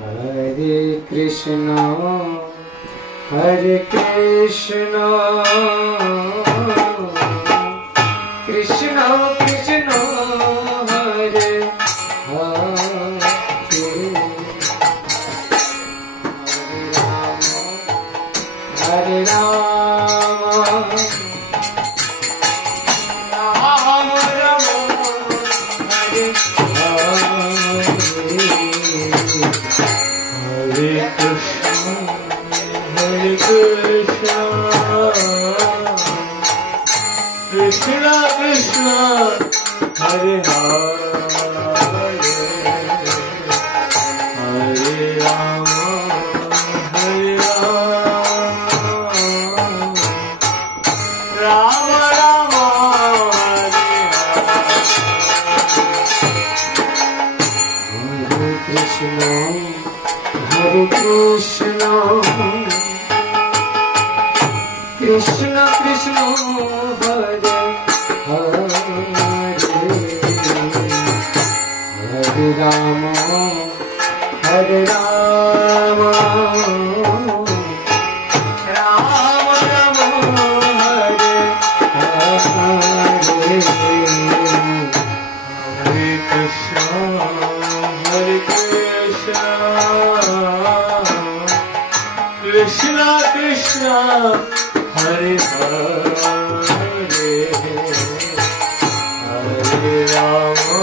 Hare Krishna, Hare Krishna, Krishna Krishna, Hare Hare, Hare Rama, Rama Rama, Hare Krishna Krishna Hare Hare, Hare Rama Hare Rama, Rama Rama Hare Krishna, Hare Krishna, Krishna Krishna Hare Hare, Hare Rama, Hare Rama, Rama Rama, Hare Hare, Hare Krishna, Hare Krishna, Krishna Krishna Hare Hare, Hare Rama,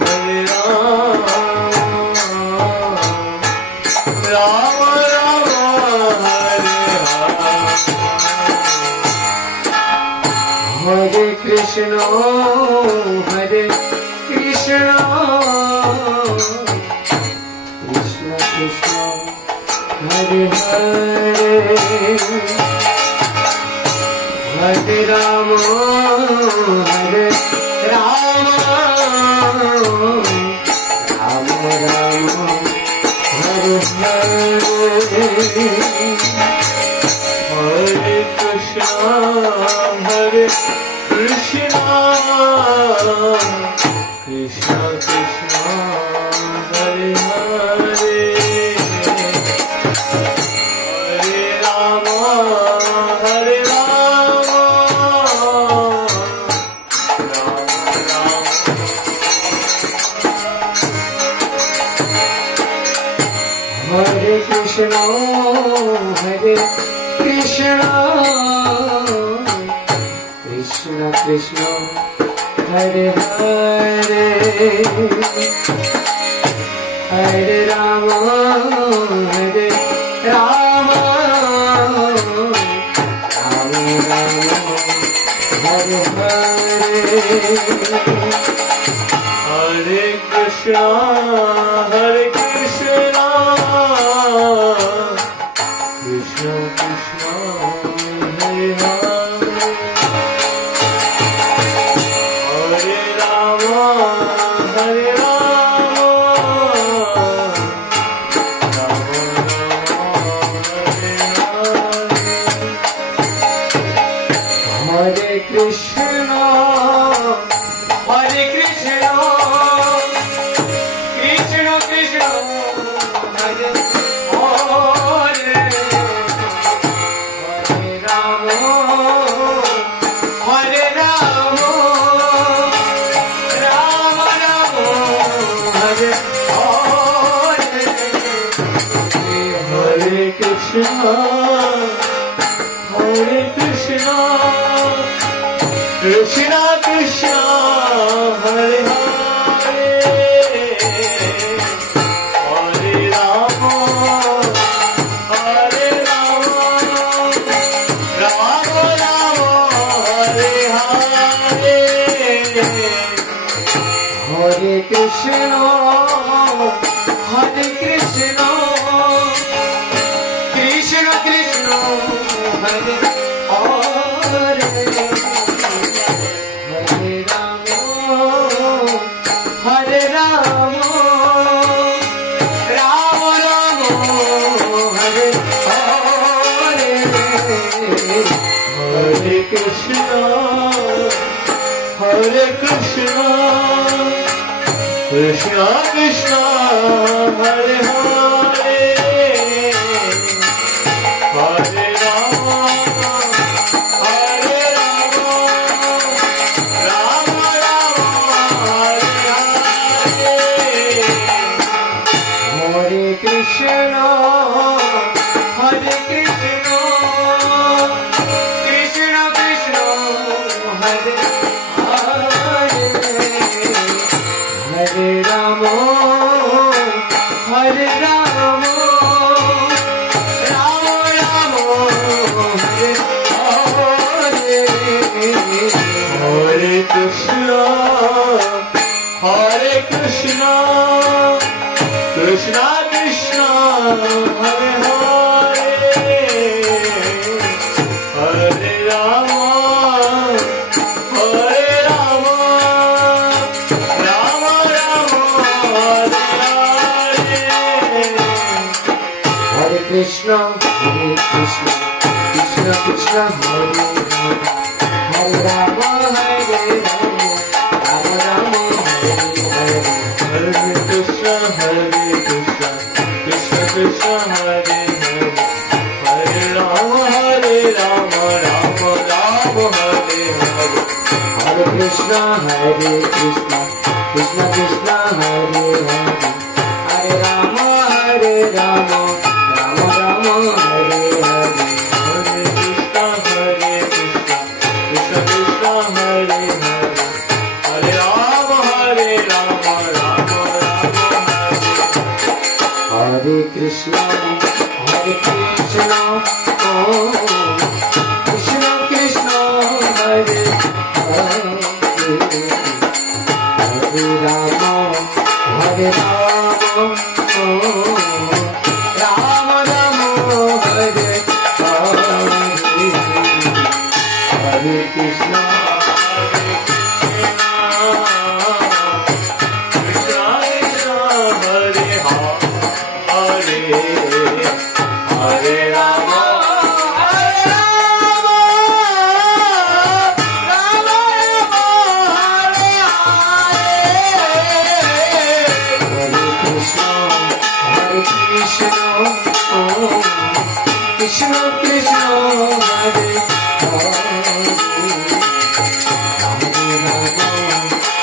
Hare Rama, Rama Rama, Hare Krishna, Hare Krishna, Krishna Krishna Hare Hare, Hare Rama, Hare Rama, Rama Rama, Hare Hare, Hare Krishna, Hare Krishna, Krishna Krishna Hare Hare, Hare Rama, Hare Rama, Hare Krishna, Hare Krishna, Krishna Krishna Hare Hare, Hare Rama, Hare Rama, Rama Rama, Hare Hare, Hare Krishna, Hare Krishna, Krishna Krishna Hare Hare, Hare Rama, Hare Rama, Rama Rama, Hare Hare, Hare Krishna, Hare Krishna, Krishna Krishna Hare Hare, Hare Rama, Hare Rama, Rama Rama, Hare Hare, Hare Krishna, Hare Krishna, Krishna Krishna Hare Hare, Hare Rama, Hare Rama, Rama Rama, Hare Hare, Hare Krishna, Hare Krishna, Krishna Krishna Hare Hare, Hare Rama, Hare Rama, Rama Rama, Hare Hare, Hare Krishna, Hare Krishna, Krishna Krishna Hare Hare. Krishna, Hare Krishna, Krishna Krishna, Hare Hare, Hare Rama, Hare Rama, Rama Rama, Hare Hare, Hare Krishna, Hare Krishna, Krishna Krishna, Hare Hare, Hare Rama, Hare Rama, Rama Rama, Hare Hare, Hare Krishna, Krishna Krishna, Hare Hare, Hare Rama, Hare Rama, Rama Rama, Hare Hare, Hare Krishna, Krishna Krishna, Hare Hare, Hare Rama, Hare Rama, Rama Rama, Hare Hare, Hare Krishna, Krishna Krishna, Hare Hare, Hare Rama, Hare Rama, Rama Rama, Hare Hare, Hare Krishna, Krishna Krishna, Hare Hare, Hare Rama, Hare Rama, Rama Rama, Hare Krishna, oh Krishna Krishna, Hare Hare, Hare Rama, Hare Rama, Rama Rama, Hare Hare, Hare Krishna, Krishna Krishna, Hare Hare, Hare Rama, Hare Rama, Rama Rama, Hare Hare, Hare Krishna, oh Krishna Krishna, Hare Hare,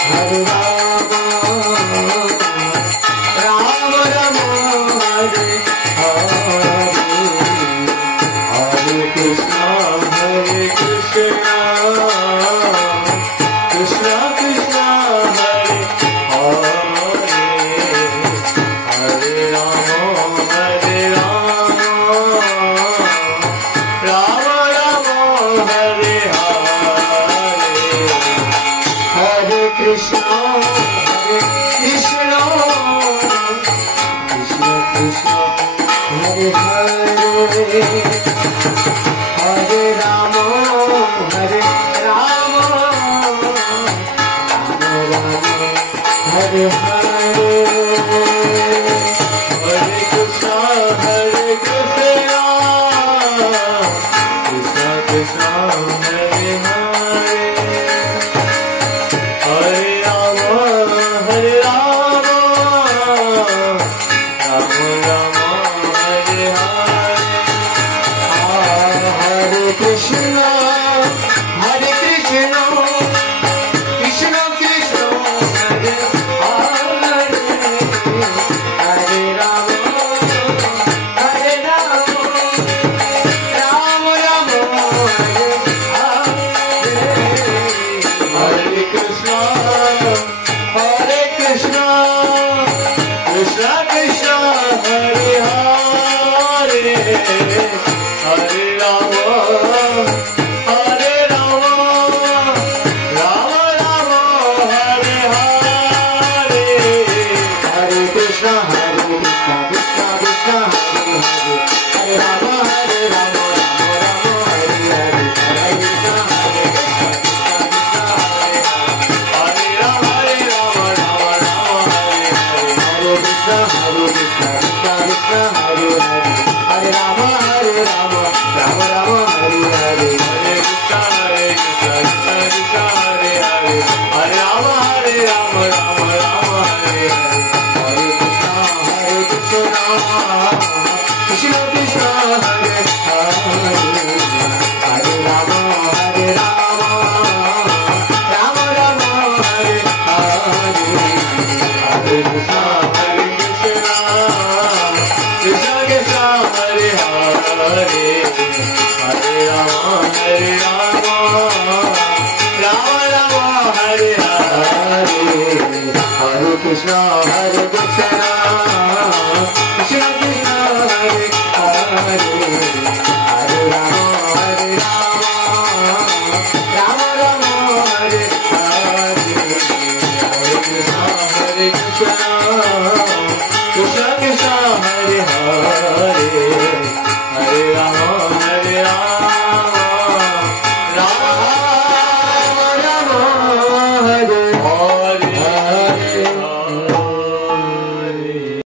Hare Rama, Rama Rama, Hare Hare, Hare Krishna, Krishna Krishna, Hare Hare, Hare Rama, Hare Rama, Rama Rama, Hare Hare, Hare Krishna, Krishna Krishna, Hare Hare, Hare Rama, Hare Rama, Rama Rama, Hare Hare, Hare Krishna, Krishna Krishna, Hare Hare, Hare Rama, Hare Rama, Rama Rama, Hare Hare, Hare Krishna, Krishna Krishna, Hare Hare, Hare Rama, Hare Rama, Rama Rama, Hare Hare, Hare Krishna, Krishna Krishna, Hare Hare, Hare Rama, Hare Rama, Rama Rama, Hare Hare, Hare Krishna, Krishna Krishna, Hare Rama, Hare Rama, Rama Rama, Hare Hare, Hare Krishna, Hare Rama, Hare Rama, Rama Rama, Hare Hare, Hare Krishna, Krishna Krishna, Hare Hare, Hare Rama, Hare Rama, Rama Rama, Hare Hare, Hare Krishna, Krishna Krishna, Hare Hare, Hare Rama, Hare Rama, Rama Rama, Hare Hare, Hare Krishna, Krishna Krishna, Hare Hare, Hare Rama, Hare Rama, Rama Rama, Hare Hare, Hare Krishna, Krishna Hare Hare